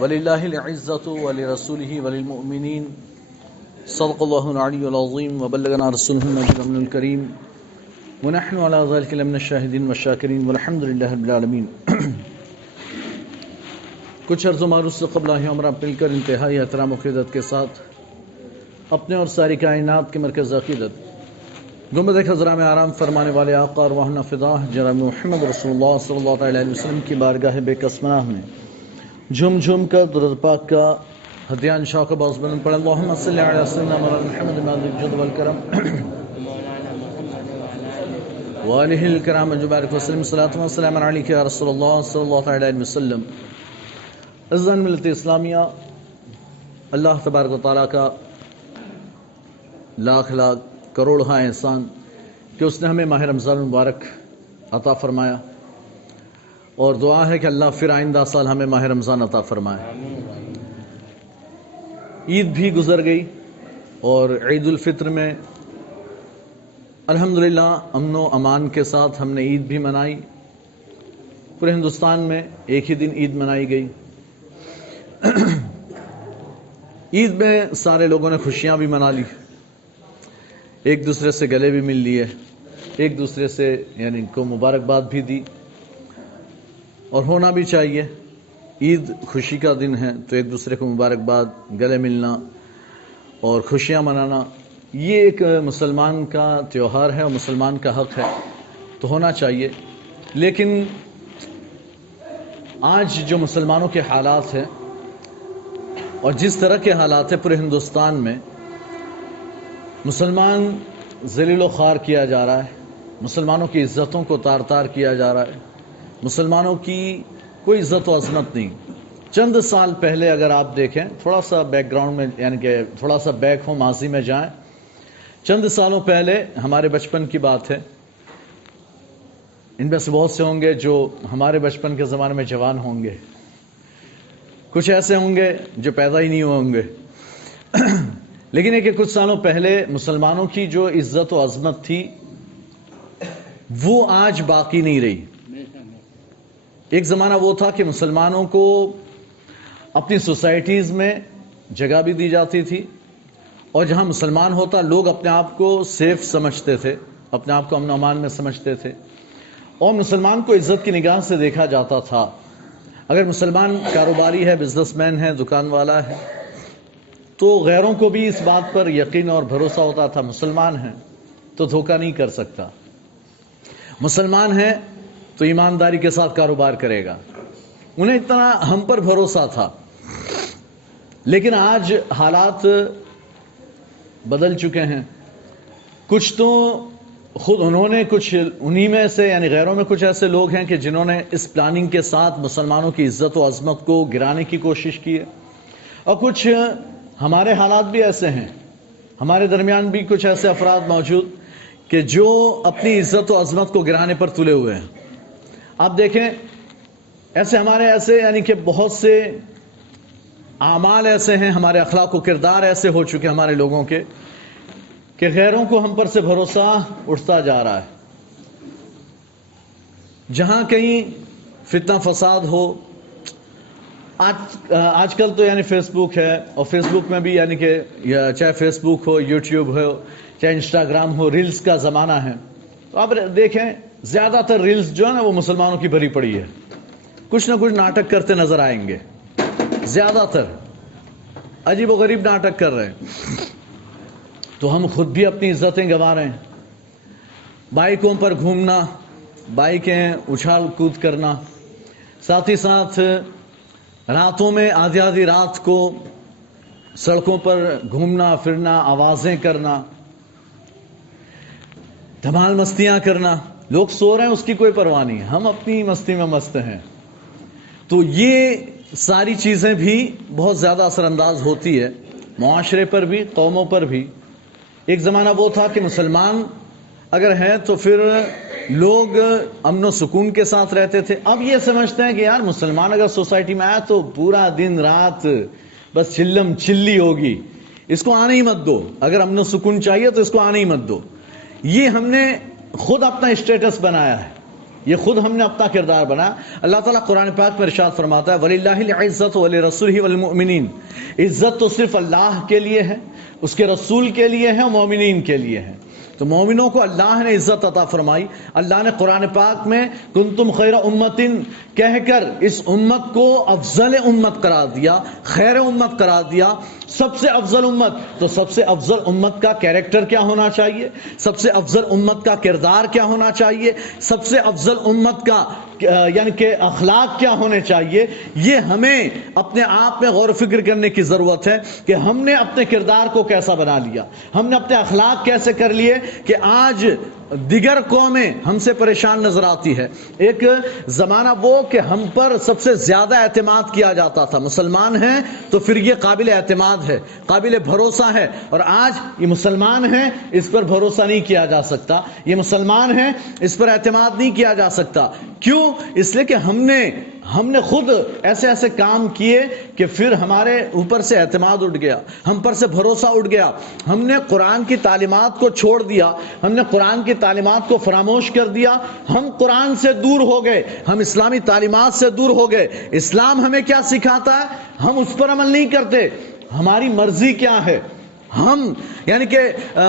وللہ العزۃ ولرسولہ وللمؤمنین صدق اللہ العلی العظیم وبلغنا رسولہ النبی الامین الکریم ونحن علی ذلک لمن الشاہدین والشاکرین والحمد للہ رب العالمین۔ کچھ عرض و معروض سے قبل ہمارا مل کر انتہائی احترام و عقیدت کے ساتھ اپنے اور ساری کائنات کے مرکز عقیدت گنبد خضرا میں آرام فرمانے والے آقا ارواحنا فدا جناب محمد رسول اللہ صلی اللہ علیہ وسلم کی بارگاہ بے کسمناہ میں جھوم جھوم کر درود پاک کا ہدیان شوق باز بلند پڑھ اللہم صلی علی سیدنا مولانا محمد مالک الجود والکرم وآلہ الکرام اجبارک وسلم صلاۃ و سلام علیک یا رسول اللہ صلی اللہ علیہ وسلم۔ عزیزان ملت اسلامیہ، اللہ تبارک و تعالیٰ کا لاکھ لاکھ کروڑ احسان کہ اس نے ہمیں ماہ رمضان المبارک عطا فرمایا، اور دعا ہے کہ اللہ پھر آئندہ سال ہمیں ماہ رمضان عطا فرمائے۔ عید بھی گزر گئی اور عید الفطر میں الحمدللہ امن و امان کے ساتھ ہم نے عید بھی منائی۔ پورے ہندوستان میں ایک ہی دن عید منائی گئی۔ عید میں سارے لوگوں نے خوشیاں بھی منا لی، ایک دوسرے سے گلے بھی مل لیے، ایک دوسرے سے یعنی کو مبارکباد بھی دی، اور ہونا بھی چاہیے۔ عید خوشی کا دن ہے تو ایک دوسرے کو مبارکباد، گلے ملنا اور خوشیاں منانا یہ ایک مسلمان کا تیوہار ہے اور مسلمان کا حق ہے، تو ہونا چاہیے۔ لیکن آج جو مسلمانوں کے حالات ہیں اور جس طرح کے حالات ہیں پورے ہندوستان میں، مسلمان ذلیل و خوار کیا جا رہا ہے، مسلمانوں کی عزتوں کو تار تار کیا جا رہا ہے، مسلمانوں کی کوئی عزت و عظمت نہیں۔ چند سال پہلے اگر آپ دیکھیں، تھوڑا سا بیک گراؤنڈ میں یعنی کہ تھوڑا سا بیک ہو ماضی میں جائیں، چند سالوں پہلے ہمارے بچپن کی بات ہے، ان میں سے بہت سے ہوں گے جو ہمارے بچپن کے زمانے میں جوان ہوں گے، کچھ ایسے ہوں گے جو پیدا ہی نہیں ہوئے ہوں گے، لیکن ایک کچھ سالوں پہلے مسلمانوں کی جو عزت و عظمت تھی وہ آج باقی نہیں رہی۔ ایک زمانہ وہ تھا کہ مسلمانوں کو اپنی سوسائٹیز میں جگہ بھی دی جاتی تھی، اور جہاں مسلمان ہوتا لوگ اپنے آپ کو سیف سمجھتے تھے، اپنے آپ کو امن و امان میں سمجھتے تھے، اور مسلمان کو عزت کی نگاہ سے دیکھا جاتا تھا۔ اگر مسلمان کاروباری ہے، بزنس مین ہے، دکان والا ہے، تو غیروں کو بھی اس بات پر یقین اور بھروسہ ہوتا تھا مسلمان ہیں تو دھوکہ نہیں کر سکتا، مسلمان ہے تو ایمانداری کے ساتھ کاروبار کرے گا، انہیں اتنا ہم پر بھروسہ تھا۔ لیکن آج حالات بدل چکے ہیں، کچھ تو خود انہوں نے، کچھ انہی میں سے یعنی غیروں میں کچھ ایسے لوگ ہیں کہ جنہوں نے اس پلاننگ کے ساتھ مسلمانوں کی عزت و عظمت کو گرانے کی کوشش کی ہے، اور کچھ ہمارے حالات بھی ایسے ہیں، ہمارے درمیان بھی کچھ ایسے افراد موجود کہ جو اپنی عزت و عظمت کو گرانے پر تلے ہوئے ہیں۔ آپ دیکھیں ایسے ہمارے ایسے یعنی کہ بہت سے اعمال ایسے ہیں، ہمارے اخلاق و کردار ایسے ہو چکے ہمارے لوگوں کے کہ غیروں کو ہم پر سے بھروسہ اٹھتا جا رہا ہے۔ جہاں کہیں فتنہ فساد ہو، آج کل تو یعنی فیس بک ہے، اور فیس بک میں بھی یعنی کہ چاہے فیس بک ہو، یوٹیوب ہو، چاہے انسٹاگرام ہو، ریلز کا زمانہ ہے، تو آپ دیکھیں زیادہ تر ریلز جو ہے نا وہ مسلمانوں کی بھری پڑی ہے، کچھ نہ کچھ ناٹک کرتے نظر آئیں گے، زیادہ تر عجیب و غریب ناٹک کر رہے ہیں۔ تو ہم خود بھی اپنی عزتیں گنوا رہے ہیں، بائکوں پر گھومنا، بائکیں اچھال کود کرنا، ساتھ ہی ساتھ راتوں میں آدھی آدھی رات کو سڑکوں پر گھومنا پھرنا، آوازیں کرنا، دھمال مستیاں کرنا، لوگ سو رہے ہیں اس کی کوئی پرواہ نہیں، ہم اپنی مستی میں مست ہیں۔ تو یہ ساری چیزیں بھی بہت زیادہ اثر انداز ہوتی ہے معاشرے پر بھی، قوموں پر بھی۔ ایک زمانہ وہ تھا کہ مسلمان اگر ہیں تو پھر لوگ امن و سکون کے ساتھ رہتے تھے۔ اب یہ سمجھتے ہیں کہ یار مسلمان اگر سوسائٹی میں آیا تو پورا دن رات بس چلم چلی ہوگی، اس کو آنے ہی مت دو، اگر امن و سکون چاہیے تو اس کو آنے ہی مت دو۔ یہ ہم نے خود اپنا اسٹیٹس بنایا ہے، یہ خود ہم نے اپنا کردار بنایا. اللہ تعالیٰ قرآن پاک میں ارشاد فرماتا ہے وَلِلَّهِ الْعِزَّةُ وَلِرَسُولِهِ وَالْمُؤْمِنِينَ. عزت تو صرف اللہ کے لیے ہے، اس کے رسول کے لیے ہے، مومنین کے لیے ہے. تو مومنوں کو اللہ نے عزت عطا فرمائی. اللہ نے قرآن پاک میں کنتم خیر امتن کہہ کر اس امت کو افضل امت قرار دیا، خیر امت قرار دیا، سب سے افضل امت. تو سب سے افضل امت کا کیریکٹر کیا ہونا چاہیے، سب سے افضل امت کا کردار کیا ہونا چاہیے، سب سے افضل امت کا یعنی کہ اخلاق کیا ہونے چاہیے، یہ ہمیں اپنے آپ میں غور و فکر کرنے کی ضرورت ہے کہ ہم نے اپنے کردار کو کیسا بنا لیا، ہم نے اپنے اخلاق کیسے کر لیے کہ آج دیگر قومیں ہم سے پریشان نظر آتی ہے. ایک زمانہ وہ کہ ہم پر سب سے زیادہ اعتماد کیا جاتا تھا، مسلمان ہیں تو پھر یہ قابل اعتماد ہے، قابل بھروسہ ہے. اور آج یہ مسلمان ہیں، اس پر بھروسہ نہیں کیا جا سکتا، یہ مسلمان ہیں، اس پر اعتماد نہیں کیا جا سکتا. کیوں؟ اس لیے کہ ہم نے خود ایسے ایسے کام کیے کہ پھر ہمارے اوپر سے اعتماد اٹھ گیا، ہم پر سے بھروسہ اٹھ گیا. ہم نے قرآن کی تعلیمات کو چھوڑ دیا، ہم نے قرآن کی تعلیمات کو فراموش کر دیا، ہم قرآن سے دور ہو گئے، ہم اسلامی تعلیمات سے دور ہو گئے. اسلام ہمیں کیا سکھاتا ہے ہم اس پر عمل نہیں کرتے. ہماری مرضی کیا ہے، ہم یعنی کہ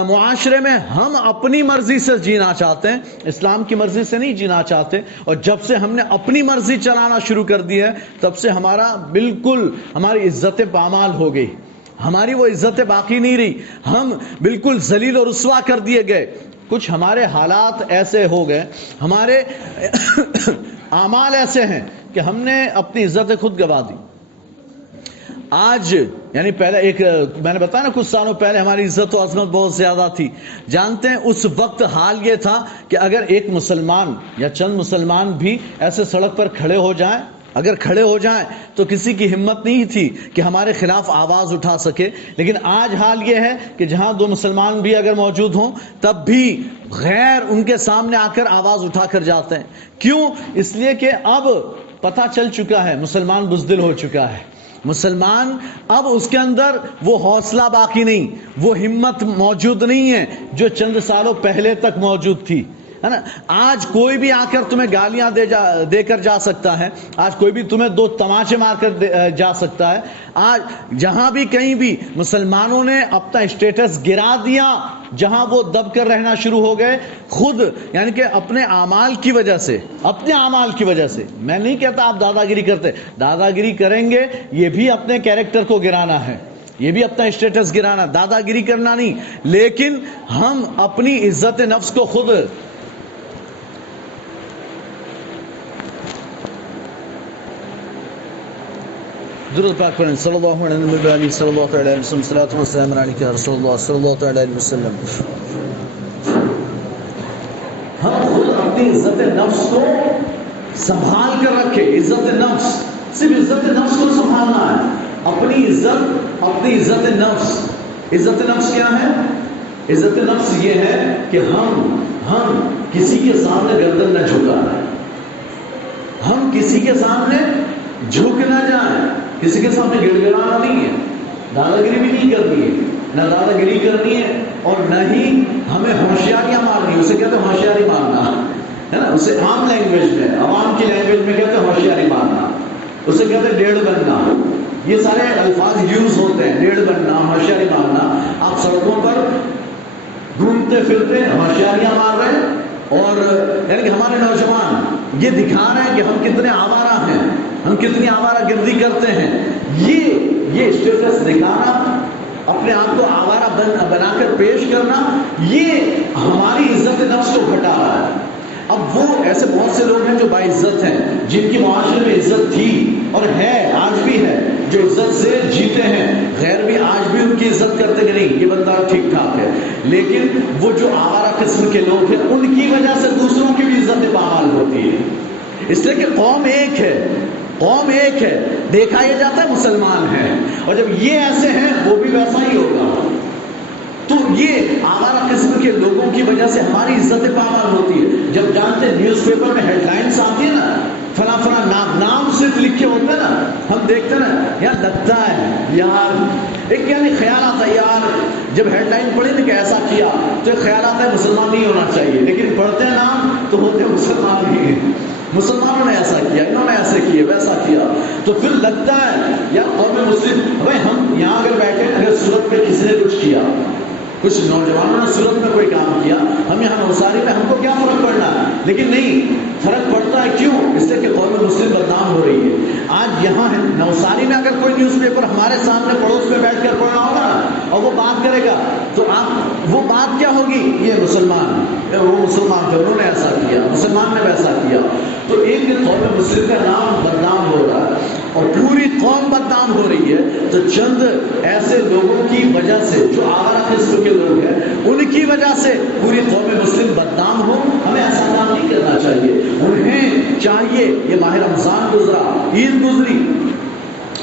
معاشرے میں ہم اپنی مرضی سے جینا چاہتے ہیں، اسلام کی مرضی سے نہیں جینا چاہتے. اور جب سے ہم نے اپنی مرضی چلانا شروع کر دی ہے تب سے ہماری عزت پامال ہو گئی، ہماری وہ عزت باقی نہیں رہی، ہم بالکل ذلیل و رسوا کر دیے گئے. کچھ ہمارے حالات ایسے ہو گئے، ہمارے اعمال ایسے ہیں کہ ہم نے اپنی عزت خود گوا دی. آج یعنی پہلے میں نے بتایا نا کچھ سالوں پہلے ہماری عزت و عظمت بہت زیادہ تھی. جانتے ہیں اس وقت حال یہ تھا کہ اگر ایک مسلمان یا چند مسلمان بھی ایسے سڑک پر کھڑے ہو جائیں تو کسی کی ہمت نہیں تھی کہ ہمارے خلاف آواز اٹھا سکے. لیکن آج حال یہ ہے کہ جہاں دو مسلمان بھی اگر موجود ہوں تب بھی غیر ان کے سامنے آ کر آواز اٹھا کر جاتے ہیں. کیوں؟ اس لیے کہ اب پتہ چل چکا ہے مسلمان بزدل ہو چکا ہے. مسلمان اب اس کے اندر وہ حوصلہ باقی نہیں، وہ ہمت موجود نہیں ہے جو چند سالوں پہلے تک موجود تھی، ہے نا. آج کوئی بھی آ کر تمہیں گالیاں دے کر جا سکتا ہے، آج کوئی بھی تمہیں دو تماچے مار کر جا سکتا ہے. آج جہاں بھی کہیں بھی مسلمانوں نے اپنا اسٹیٹس گرا دیا، جہاں وہ دب کر رہنا شروع ہو گئے خود یعنی کہ اپنے اعمال کی وجہ سے. میں نہیں کہتا آپ دادا گیری کرتے، دادا گیری کریں گے، یہ بھی اپنے کیریکٹر کو گرانا ہے، یہ بھی اپنا اسٹیٹس گرانا، دادا گیری کرنا نہیں. لیکن ہم اپنی عزت نفس کو خود درود پاک پڑھیں. صلی اللہ علیہ صلی اللہ علیہ وسلم صلاۃ و سلام علیک یا رسول اللہ صلی اللہ علیہ وسلم. ہم خود اپنی عزت نفس کو سنبھال کر رکھے. عزت نفس صرف عزت نفس کو سنبھالنا ہے، اپنی عزت نفس. عزت نفس کیا ہے؟ عزت نفس یہ ہے کہ ہم کسی کے سامنے گردن نہ جھکائیں، ہم کسی کے سامنے جھک نہ جائیں، کسی کے سامنے گڑ گڑانا نہیں ہے، دادا گیری بھی نہیں کرنی ہے، نہ دادا گیری کرنی ہے اور نہ ہی ہمیں ہوشیاریاں مارنی. اسے کہتے ہیں ہوشیاری مارنا، ہے نا. اسے عام لینگویج میں، عوام کی لینگویج میں کہتے ہیں ہوشیاری مارنا، اسے کہتے ہیں ڈیڑھ بننا. یہ سارے الفاظ یوز ہوتے ہیں، ڈیڑھ بننا، ہوشیاری مارنا. آپ سڑکوں پر گھومتے پھرتے ہوشیاریاں مار رہے ہیں اور یعنی کہ ہمارے نوجوان یہ دکھا رہے ہیں کہ ہم کتنے آوارہ ہیں، ہم کتنی آوارہ گردی کرتے ہیں. یہ اسٹیٹس دکھانا، اپنے آپ کو آوارہ بنا کر پیش کرنا، یہ ہماری عزت نفس کو گھٹا رہا ہے. اب وہ ایسے بہت سے لوگ ہیں جو باعزت ہیں، جن کی معاشرے میں عزت تھی اور ہے، آج بھی ہے، جو عزت سے جیتے ہیں. غیر بھی آج بھی ان کی عزت کرتے کہ نہیں یہ بندہ ٹھیک ٹھاک ہے. لیکن وہ جو آوارہ قسم کے لوگ ہیں ان کی وجہ سے دوسروں کی بھی عزت بحال ہوتی ہے. اس لیے کہ قوم ایک ہے، دیکھا یہ جاتا ہے مسلمان ہے، اور جب یہ ایسے ہیں وہ بھی ویسا ہی ہوگا. تو یہ آوارہ قسم کے لوگوں کی وجہ سے ہماری عزت پامال ہوتی ہے. جب جانتے نیوز پیپر میں ہیڈ لائنز آتی ہے نا، فلاں نام صرف لکھے ہوتے ہیں نا، ہم دیکھتے ہیں نا، یار یار ایک یعنی خیال آتا ہے یار جب ہیڈ لائن پڑھی نا کہ ایسا کیا تو ایک خیال آتا ہے مسلمان نہیں ہونا چاہیے، لیکن پڑھتے ہیں نام تو ہوتے مسلمان ہی ہیں، مسلمانوں نے ایسا کیا، انہوں نے ایسے کیے ویسا کیا، تو پھر لگتا ہے یار قوم مسلم بھائی ہم یہاں اگر بیٹھے اگر صورت پہ کسی نے کچھ کیا، کچھ نوجوانوں نے صورت میں کوئی کام کیا، ہم یہاں نوساری میں ہم کو کیا فرق پڑنا ہے، لیکن نہیں فرق پڑتا ہے کیوں؟ اس لیے کہ قوم مسلم بدنام ہو رہی ہے۔ آج یہاں نوساری میں اگر کوئی نیوز پیپر ہمارے سامنے پڑوس میں بیٹھ کر پڑھنا ہوگا نا اور وہ بات کرے گا تو آپ وہ بات کیا ہوگی؟ یہ مسلمان وہ مسلمان تھے انہوں نے ایسا کیا، مسلمان نے ویسا کیا، تو ایک دن قوم مسلم کا نام بدنام ہو رہا ہے اور پوری قوم بدنام ہو رہی ہے، تو چند ایسے لوگوں کی وجہ سے جو آوارہ قسم کے لوگ ہیں ان کی وجہ سے پوری قوم مسلم بدنام ہو، ہمیں ایسا کام نہیں کرنا چاہیے۔ انہیں چاہیے، یہ ماہ رمضان گزرا، عید گزری،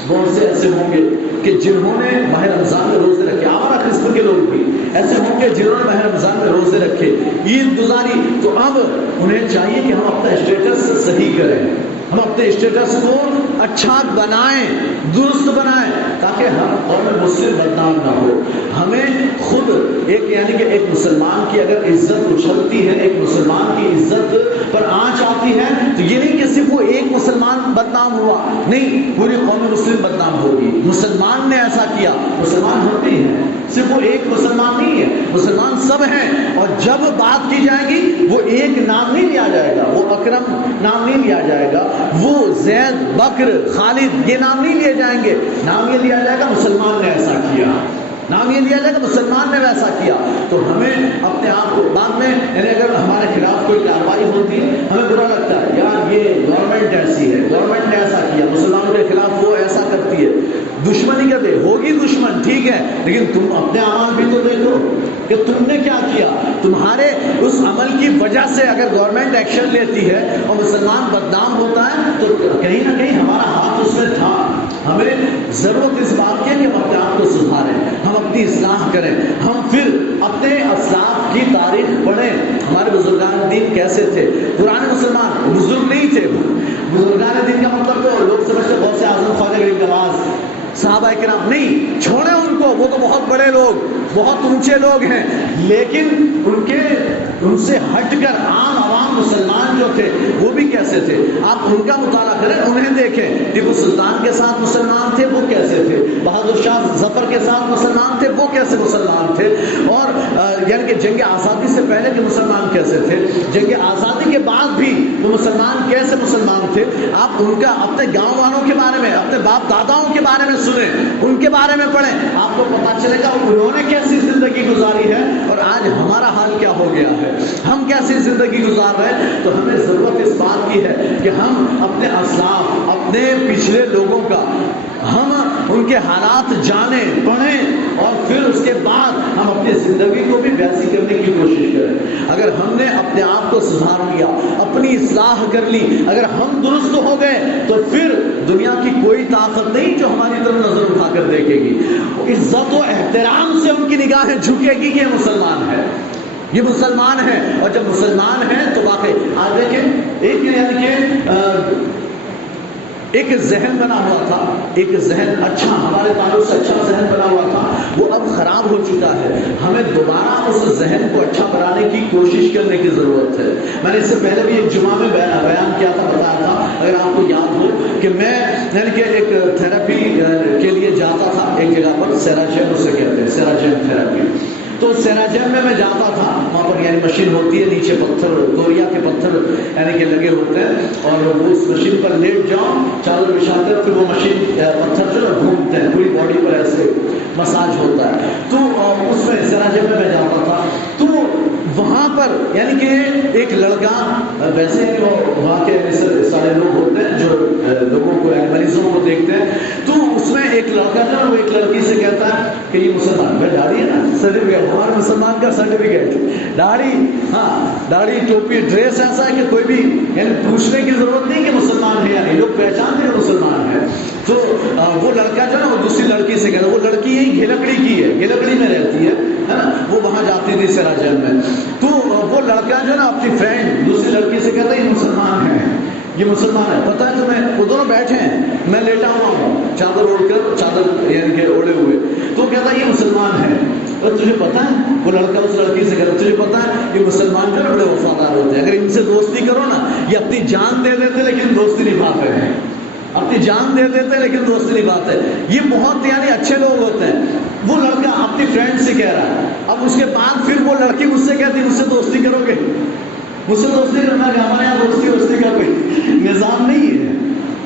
بہت سے ایسے ہوں گے کہ جنہوں نے ماہ رمضان میں روزے رکھے، آوارہ قسم کے لوگ بھی ایسے ہوں گے جنہوں نے ماہ رمضان میں روزے رکھے، عید گزاری، تو اب انہیں چاہیے کہ ہم اپنا اسٹیٹس صحیح کریں، ہم اپنے اسٹیٹس کو اچھا بنائیں، درست بنائیں، تاکہ ہم قوم مسلم بدنام نہ ہو۔ ہمیں خود ایک یعنی کہ ایک مسلمان کی اگر عزت اچھلتی ہے، ایک مسلمان کی عزت پر آنچ آتی ہے، تو یہ نہیں کہ صرف وہ ایک مسلمان بدنام ہوا، نہیں پوری قوم مسلم بدنام ہوگی۔ مسلمان نے ایسا کیا، مسلمان ہوتے ہیں، صرف وہ ایک مسلمان نہیں ہے، مسلمان سب ہیں، اور جب بات کی جائے گی وہ ایک نام نہیں لیا جائے گا، وہ اکرم نام نہیں لیا جائے گا، وہ زید بکر خالد یہ نام نہیں لیے جائیں گے، نام یہ لیا جائے گا مسلمان نے ایسا کیا، نام یہ لیا جائے گا مسلمان نے ویسا کیا۔ تو ہمیں اپنے آپ کو بعد میں یعنی اگر ہمارے خلاف کوئی کارروائی ہوتی ہے ہمیں برا لگتا ہے، یار یہ گورنمنٹ ایسی ہے، گورنمنٹ نے ایسا کیا، مسلمانوں کے خلاف وہ ایسا کرتی ہے، دشمنی کرتے، ہوگی دشمن ٹھیک ہے، لیکن تم اپنے اعمال بھی تو دیکھو کہ تم نے کیا کیا، تمہارے اس عمل کی وجہ سے اگر گورنمنٹ ایکشن لیتی ہے اور مسلمان بدنام ہوتا ہے تو کہیں نہ کہیں ہمارا ہاتھ اس میں تھا۔ ہمیں ضرورت اس بات کی ہے کہ ہم اپنے آپ کو سدھاریں، ہم اپنی اصلاح کریں، ہم پھر اپنے اسلاف کی تاریخ پڑھیں، ہمارے بزرگان دین کیسے تھے، پرانے مسلمان بزرگ نہیں تھے، بزرگان دین کا مطلب تو لوگ سمجھتے غوث اعظم خواجہ غریب نواز صحابہ کرام، نہیں چھوڑیں ان کو، وہ تو بہت بڑے لوگ بہت اونچے لوگ ہیں، لیکن ان سے ہٹ کر عام عوام مسلمان جو تھے وہ بھی کیسے تھے، آپ ان کا مطالعہ کریں، انہیں دیکھیں، ٹیپو سلطان کے ساتھ مسلمان تھے وہ کیسے تھے، بہادر شاہ ظفر کے ساتھ مسلمان تھے وہ کیسے مسلمان تھے، اور یعنی کہ جنگ آزادی سے پہلے کے مسلمان کیسے تھے، جنگ آزادی کے بعد بھی وہ مسلمان کیسے مسلمان تھے، آپ ان کا اپنے گاؤں والوں کے بارے میں، اپنے باپ داداؤں کے بارے میں سنیں، ان کے بارے میں پڑھیں، آپ کو پتا چلے گا انہوں نے کیسی زندگی گزاری ہے اور آج ہمارا حال کیا ہو گیا ہے، ہم کیسی زندگی گزار رہے ہیں۔ تو ہمیں ضرورت اس بات کی ہے کہ ہم اپنے اسلاف، اپنے پچھلے لوگوں کا ہم ان کے حالات جانیں، پڑھیں، اور پھر اس کے بعد ہم اپنی زندگی کو بھی ویسی کرنے کی کوشش کریں۔ اگر ہم نے اپنے آپ کو سدھار لیا، اپنی اصلاح کر لی، اگر ہم درست ہو گئے تو پھر دنیا کی کوئی طاقت نہیں جو ہماری طرف نظر اٹھا کر دیکھے گی، عزت و احترام سے ان کی نگاہیں جھکے گی کہ یہ مسلمان ہے، یہ مسلمان ہے، اور جب مسلمان ہیں تو واقعی آج دیکھیں ایک یعنی کہ ایک ذہن بنا ہوا تھا، ایک ذہن اچھا ہمارے تعلق سے اچھا ذہن بنا ہوا تھا، وہ اب خراب ہو چکا ہے، ہمیں دوبارہ اس ذہن کو اچھا بنانے کی کوشش کرنے کی ضرورت ہے۔ میں نے اس سے پہلے بھی ایک جمعہ میں بیان کیا تھا، بتایا تھا، اگر آپ کو یاد ہو کہ میں یعنی کہ ایک تھراپی کے لیے جاتا تھا ایک جگہ پر، سیراجیم اسے کہتے ہیں، سیراجیم تھراپی، تو سیراجیم میں جاتا تھا، وہاں پر یعنی مشین ہوتی ہے، نیچے پتھر کوریا کے پتھر یعنی کہ لگے ہوتے ہیں، اور وہ اس مشین پر لیٹ جاؤ، چادر بچھاتے ہیں، پھر وہ مشین پتھر جو گھومتے ہیں، پوری باڈی پر ایسے مساج ہوتا ہے، تو اس میں سیراجیم میں جاتا تھا، تو وہاں پر یعنی کہ ایک لڑکا، ویسے ہی وہاں کے سارے لوگ ہوتے ہیں جو لوگوں کو مریضوں کو دیکھتے ہیں، تو اس میں ایک لڑکا جو وہ ایک لڑکی سے کہتا ہے کہ یہ مسلمان، میں داڑھی ہے نا، سرٹیفکیٹ ہمارے مسلمان کا سرٹیفکیٹ، داڑھی، ہاں داڑھی ٹوپی ڈریس ایسا ہے کہ کوئی بھی یعنی پوچھنے کی ضرورت نہیں کہ مسلمان ہے یا نہیں، لوگ پہچانتے ہیں مسلمان ہے۔ تو وہ لڑکا جو ہے نا وہ دوسری لڑکی سے کہتا ہے، وہ لڑکی یہی گھلکڑی کی ہے، گھلکڑی میں رہتی ہے نا، وہ وہاں جاتی تھی سیراجیم میں، تو وہ لڑکا جو ہے نا اپنی فرینڈ دوسری لڑکی سے کہتا ہے یہ مسلمان ہے، یہ مسلمان ہے، پتہ ہے تمہیں؟ وہ دونوں بیٹھے ہیں، میں لیٹا ہوا ہوں چادر اوڑھ کر، چادر یعنی کہ اوڑے ہوئے، تو کہتا ہے یہ مسلمان ہے، اور تجھے پتہ ہے وہ لڑکا اس لڑکی سے کہتا تجھے پتہ ہے یہ مسلمان جو ہے بڑے وفادار ہوتے ہیں، اگر ان سے دوستی کرو نا، یہ اپنی جان دے دیتے لیکن دوستی نبھاتے ہیں، اپنی جان دے دیتے لیکن دوستی نبھاتے ہیں، یہ بہت یعنی اچھے لوگ ہوتے ہیں۔ وہ لڑکا اپنی فرینڈ سے کہہ رہا ہے، اب اس کے بعد پھر وہ لڑکی مجھ سے کہتی مجھ سے دوستی کرو گے؟ مجھ سے دوستی کرنا کہ ہمارے یہاں دوستی کا کوئی نظام نہیں ہے،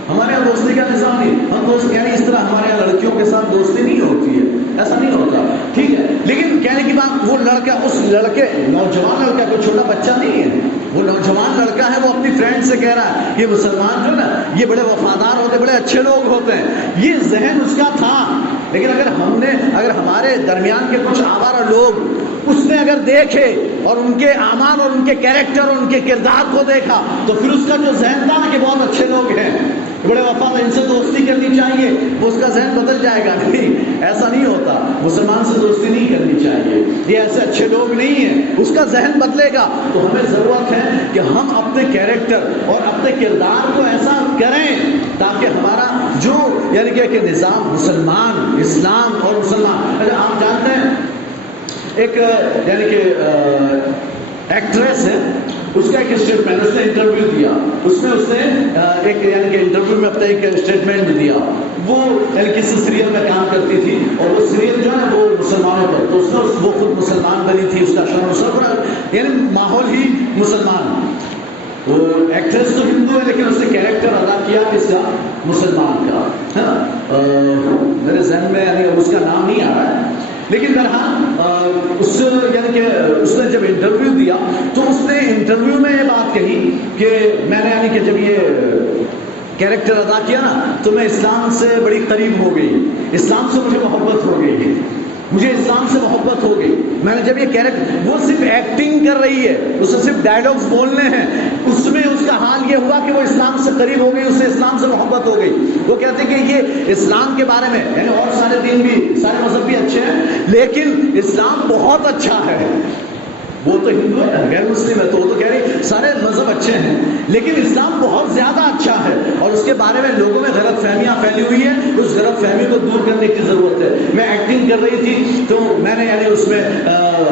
ہمارے یہاں دوستی کا نظام نہیں، ہم دوست یعنی اس طرح ہمارے یہاں لڑکیوں کے ساتھ دوستی نہیں ہوتی ہے، ایسا نہیں ہوتا، ٹھیک ہے، لیکن کہنے کی بات وہ لڑکا اس لڑکے نوجوان لڑکا کوئی چھوٹا بچہ نہیں ہے، وہ نوجوان لڑکا ہے، وہ اپنی فرینڈ سے کہہ رہا ہے یہ مسلمان جو نا یہ بڑے وفادار ہوتے، بڑے اچھے لوگ ہوتے ہیں، یہ ذہن اس کا تھا۔ لیکن اگر ہمارے درمیان کے کچھ آوارہ لوگ اس نے اگر دیکھے اور ان کے اعمال اور ان کے کیریکٹر اور ان کے کردار کو دیکھا تو پھر اس کا جو ذہن تھا نا کہ بہت اچھے لوگ ہیں، بڑے وفادار، ان سے دوستی کرنی چاہیے، وہ اس کا ذہن بدل جائے گا۔ نہیں، ایسا نہیں ہوتا، مسلمان سے دوستی نہیں کرنی چاہیے، یہ ایسے اچھے لوگ نہیں ہیں، اس کا ذہن بدلے گا۔ تو ہمیں ضرورت ہے کہ ہم اپنے کیریکٹر اور اپنے کردار کو ایسا کریں تاکہ ہمارا جو یعنی کہ نظام مسلمان، اسلام اور مسلمان، اچھا آپ جانتے ہیں ایک یعنی کہ ایکٹریس ہے، اس کا ایک اسٹیٹمنٹ، اس نے انٹرویو دیا، اس نے ایک یعنی کہ انٹرویو میں اپنا ایک اسٹیٹمنٹ دیا، وہ یعنی کسی سیریل میں کام کرتی تھی اور وہ سیریل جو ہے وہ مسلمانوں پر، تو وہ خود مسلمان بنی تھی، اس کا شان و شوکت یعنی ماحول ہی مسلمان، وہ ایکٹریس تو ہندو ہے لیکن اس نے کیریکٹر ادا کیا کس کا؟ مسلمان کا، ہے نا، میرے ذہن میں یعنی اس کا نام نہیں آ رہا ہے، لیکن بہرحال اس یعنی کہ اس نے جب انٹرویو دیا تو اس نے انٹرویو میں یہ بات کہی کہ میں نے یعنی کہ جب یہ کیریکٹر ادا کیا نا تو میں اسلام سے بڑی قریب ہو گئی، اسلام سے مجھے محبت ہو گئی، مجھے اسلام سے محبت ہو گئی، میں نے جب یہ کیریکٹر، وہ صرف ایکٹنگ کر رہی ہے، اسے صرف ڈائلاگز بولنے ہیں، اس میں اس کا حال یہ ہوا کہ وہ اسلام سے قریب ہو گئی، اسے اسلام سے محبت ہو گئی۔ وہ کہتے ہیں کہ یہ اسلام کے بارے میں یعنی اور سارے دین بھی، سارے مذہب بھی اچھے ہیں لیکن اسلام بہت اچھا ہے، وہ تو ہندو ہے، غیر مسلم ہے، تو وہ تو کہہ رہی سارے مذہب اچھے ہیں لیکن اسلام بہت زیادہ اچھا ہے، اور اس کے بارے میں لوگوں میں غلط فہمیاں پھیلی ہوئی ہیں، اس غلط فہمی کو دور کرنے کی ضرورت ہے۔ میں ایکٹنگ کر رہی تھی تو میں نے یعنی اس میں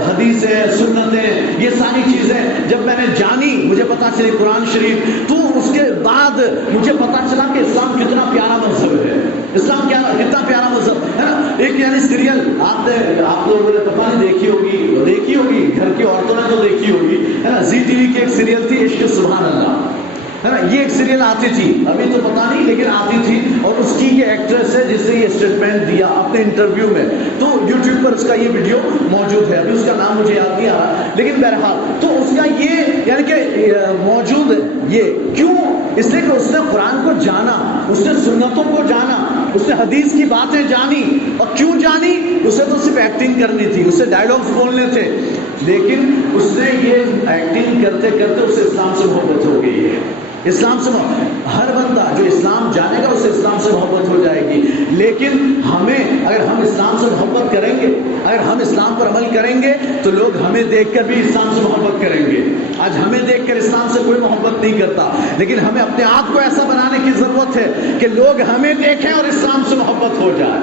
حدیثیں، سنتیں، یہ ساری چیزیں جب میں نے جانی، مجھے پتا چلی قرآن شریف، تو اس کے بعد مجھے پتا چلا کہ اسلام کتنا پیارا مذہب ہے، اسلام کتنا پیارا مذہب ہے نا۔ ایک یعنی سیریل آپ لوگوں نے پتہ نہیں دیکھی ہوگی گھر کی عورتوں نے تو دیکھی ہوگی، ہے نا، زی ٹی وی کی ایک سیریل تھی عشق سبحان اللہ، ہے نا، یہ ایک سیریل آتی تھی، ابھی تو پتہ نہیں لیکن آتی تھی، اور اس کی یہ ایکٹریس ہے جس نے یہ اسٹیٹمنٹ دیا اپنے انٹرویو میں، تو یوٹیوب پر اس کا یہ ویڈیو موجود ہے، ابھی اس کا نام مجھے یاد نہیں آ رہا، لیکن بہرحال تو اس کا یہ یعنی کہ موجود ہے، یہ کیوں؟ اس لیے کہ اس نے قرآن کو جانا، اس نے سنتوں کو جانا، اس نے حدیث کی باتیں جانی، اور کیوں جانی؟ اسے تو صرف ایکٹنگ کرنی تھی، اسے ڈائلاگز بولنے تھے، لیکن اس نے یہ ایکٹنگ کرتے کرتے اسے اسلام سے محبت ہو گئی ہے، اسلام سے ہر بندہ جو اسلام جانے گا اسے اسلام سے محبت ہو جائے گی، لیکن اگر ہم اسلام سے محبت کریں گے، اگر ہم اسلام پر عمل کریں گے تو لوگ ہمیں دیکھ کر بھی اسلام سے محبت کریں گے۔ آج ہمیں دیکھ کر اسلام سے کوئی محبت نہیں کرتا، لیکن ہمیں اپنے آپ کو ایسا بنانے کی ضرورت ہے کہ لوگ ہمیں دیکھیں اور اسلام سے محبت ہو جائے،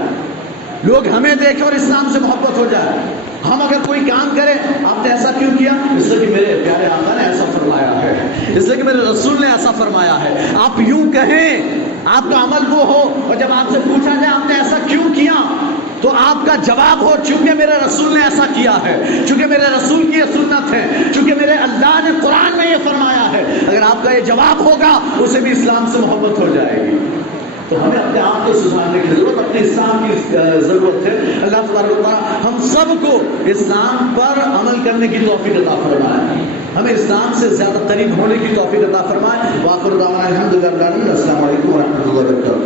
لوگ ہمیں دیکھیں اور اسلام سے محبت ہو جائے۔ ہم اگر کوئی کام کریں، آپ نے ایسا کیوں کیا؟ اس لیے کہ میرے پیارے آقا نے ایسا فرمایا ہے، اس لیے کہ میرے رسول نے ایسا فرمایا ہے، آپ یوں کہیں، آپ کا عمل وہ ہو، اور جب آپ سے پوچھا جائے آپ نے ایسا کیوں کیا تو آپ کا جواب ہو چونکہ میرے رسول نے ایسا کیا ہے، چونکہ میرے رسول کی یہ سنت ہے، چونکہ میرے اللہ نے قرآن میں یہ فرمایا ہے۔ اگر آپ کا یہ جواب ہوگا اسے بھی اسلام سے محبت ہو جائے گی۔ تو ہمیں اپنے آپ کو سدھارنے کی ضرورت، اپنے اسلام کی ضرورت ہے۔ اللہ تبارک و تعالیٰ ہم سب کو اسلام پر عمل کرنے کی توفیق عطا فرمائے، ہمیں اسلام سے زیادہ قریب ہونے کی توفیق عطا فرمائے۔ وآخر دعوانا الحمدللہ، السلام علیکم ورحمۃ اللہ وبرکاتہ۔